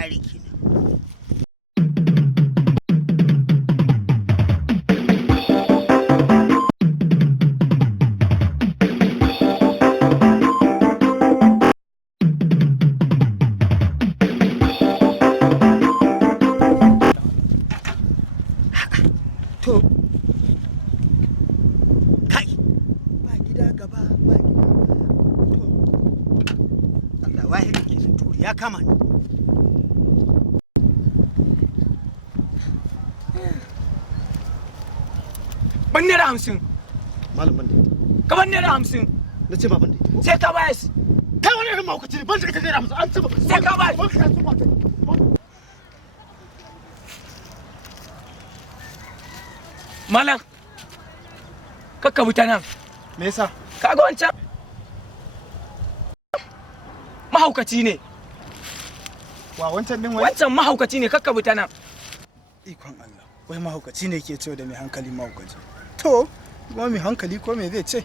kare kenan. To kai ba gida gaba ba gida baya. To Allah wahidi kenan turi ya kama ni. Ban naira 50. Malam bande. Ka ban naira 50. Na ce ba bande. Sai ka bayar. Kai wani irin mahaukaci ne, ban da ita naira 50. An ce ba. Sai ka bayar. Malam. Kakka buta nan. Me yasa? Ka ga wancan? Mahaukaci ne. Wa wancan din wai? Wancan mahaukaci ne, kakka buta nan. Ikon Allah. Wai mahaukaci ne ke cewa da mai hankali mahaukaci. To, kuma mai hankali ko me zai ce?